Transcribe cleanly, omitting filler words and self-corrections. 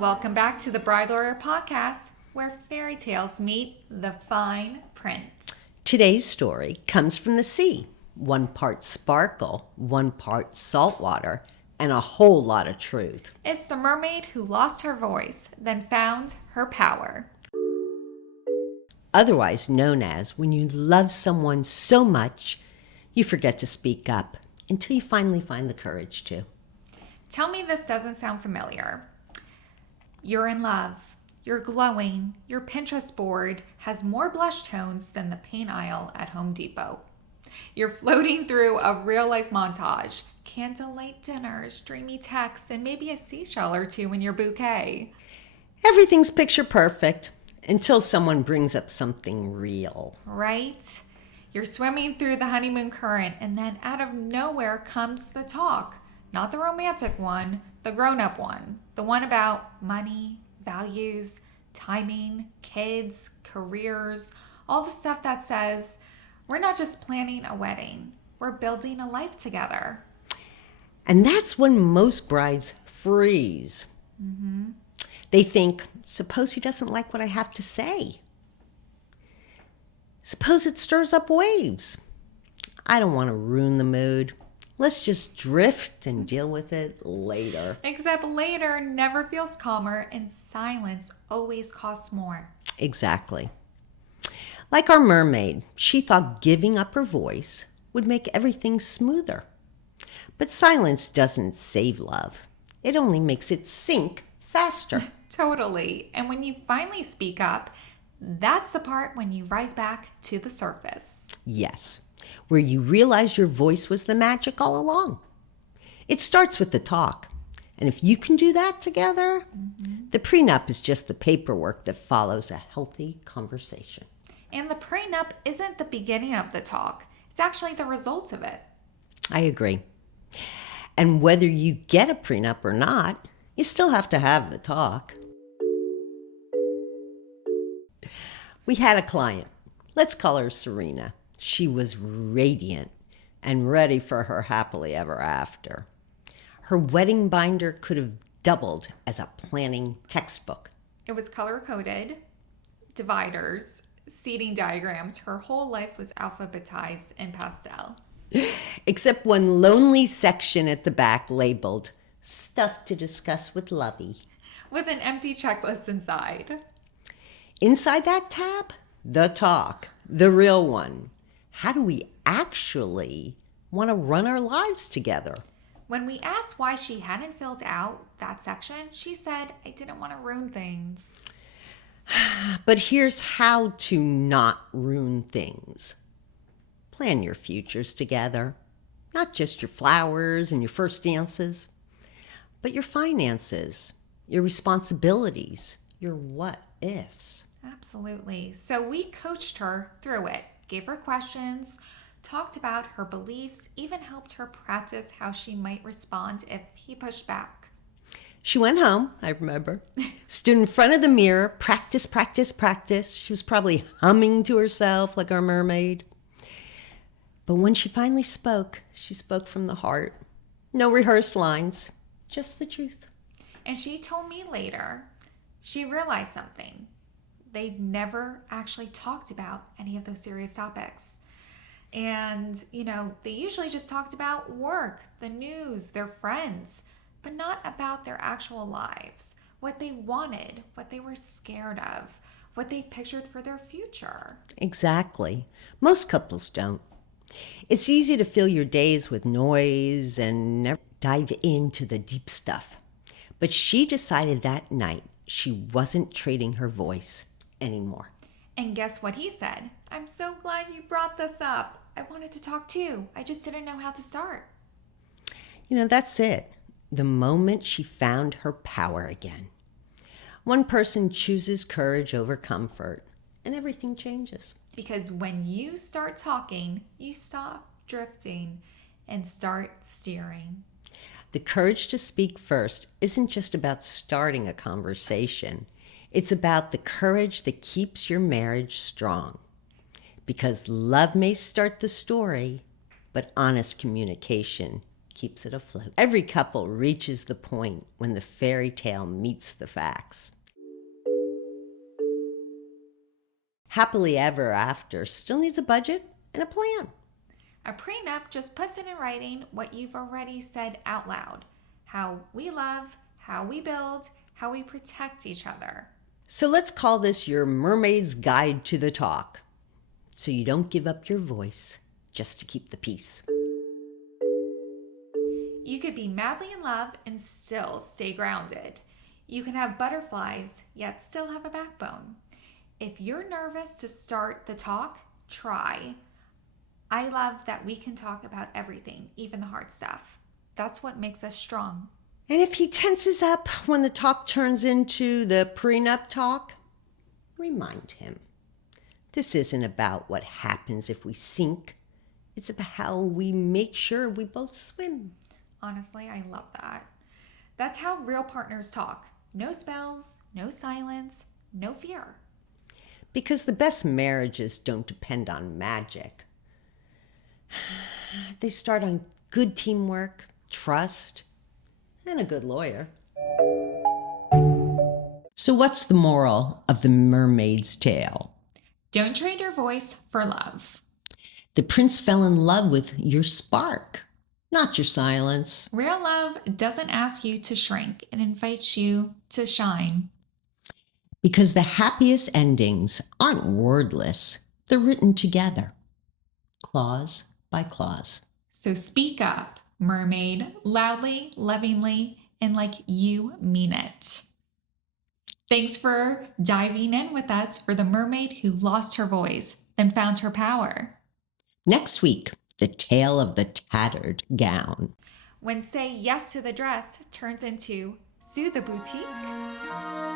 Welcome back to the BrideLawyer Podcast, where fairy tales meet the fine print. Today's story comes from the sea. 1 part sparkle, 1 part saltwater, and a whole lot of truth. It's the mermaid who lost her voice, then found her power. Otherwise known as when you love someone so much, you forget to speak up until you finally find the courage to. Tell me this doesn't sound familiar. You're in love. You're glowing. Your Pinterest board has more blush tones than the paint aisle at Home Depot. You're floating through a real-life montage. Candlelight dinners, dreamy texts, and maybe a seashell or two in your bouquet. Everything's picture perfect until someone brings up something real. Right? You're swimming through the honeymoon current, and then out of nowhere comes the talk. Not the romantic one, the grown-up one. The one about money, values, timing, kids, careers, all the stuff that says, we're not just planning a wedding, we're building a life together. And that's when most brides freeze. They think, suppose he doesn't like what I have to say. Suppose it stirs up waves. I don't want to ruin the mood. Let's just drift and deal with it later. Except later never feels calmer, and silence always costs more. Exactly. Like our mermaid, she thought giving up her voice would make everything smoother. But silence doesn't save love. It only makes it sink faster. Totally. And when you finally speak up, that's the part when you rise back to the surface. Yes, where you realize your voice was the magic all along. It starts with the talk. And if you can do that together, the prenup is just the paperwork that follows a healthy conversation. And the prenup isn't the beginning of the talk. It's actually the result of it. I agree. And whether you get a prenup or not, you still have to have the talk. We had a client. Let's call her Serena. She was radiant and ready for her happily ever after. Her wedding binder could have doubled as a planning textbook. It was color-coded, dividers, seating diagrams. Her whole life was alphabetized in pastel. Except one lonely section at the back labeled, "Stuff to discuss with Lovey." With an empty checklist inside. Inside that tab, the talk, the real one. How do we actually want to run our lives together? When we asked why she hadn't filled out that section, she said, I didn't want to ruin things. But here's how to not ruin things. Plan your futures together. Not just your flowers and your first dances, but your finances, your responsibilities, your what-ifs. Absolutely. So we coached her through it, gave her questions, talked about her beliefs, even helped her practice how she might respond if he pushed back. She went home, I remember, stood in front of the mirror, practice, practice, practice. She was probably humming to herself like our mermaid. But when she finally spoke, she spoke from the heart. No rehearsed lines, just the truth. And she told me later, she realized something. They'd never actually talked about any of those serious topics. And, they usually just talked about work, the news, their friends, but not about their actual lives, what they wanted, what they were scared of, what they pictured for their future. Exactly. Most couples don't. It's easy to fill your days with noise and never dive into the deep stuff. But she decided that night she wasn't trading her voice anymore. And guess what he said? I'm so glad you brought this up. I wanted to talk too. I just didn't know how to start. That's it. The moment she found her power again. One person chooses courage over comfort, and everything changes. Because when you start talking, you stop drifting and start steering. The courage to speak first isn't just about starting a conversation. It's about the courage that keeps your marriage strong. Because love may start the story, but honest communication keeps it afloat. Every couple reaches the point when the fairy tale meets the facts. Happily ever after still needs a budget and a plan. A prenup just puts it in writing what you've already said out loud. How we love, how we build, how we protect each other. So let's call this your Mermaid's Guide to the Talk. So you don't give up your voice just to keep the peace. You could be madly in love and still stay grounded. You can have butterflies, yet still have a backbone. If you're nervous to start the talk, try. I love that we can talk about everything, even the hard stuff. That's what makes us strong. And if he tenses up when the talk turns into the prenup talk, remind him. This isn't about what happens if we sink. It's about how we make sure we both swim. Honestly, I love that. That's how real partners talk. No spells, no silence, no fear. Because the best marriages don't depend on magic. They start on good teamwork, trust, and a good lawyer. So what's the moral of the mermaid's tale? Don't trade your voice for love. The prince fell in love with your spark, not your silence. Real love doesn't ask you to shrink. It invites you to shine. Because the happiest endings aren't wordless. They're written together, clause by clause. So speak up, mermaid, loudly, lovingly, and like you mean it. Thanks for diving in with us for the mermaid who lost her voice, then found her power. Next week, the tale of the tattered gown. When say yes to the dress turns into sue the boutique.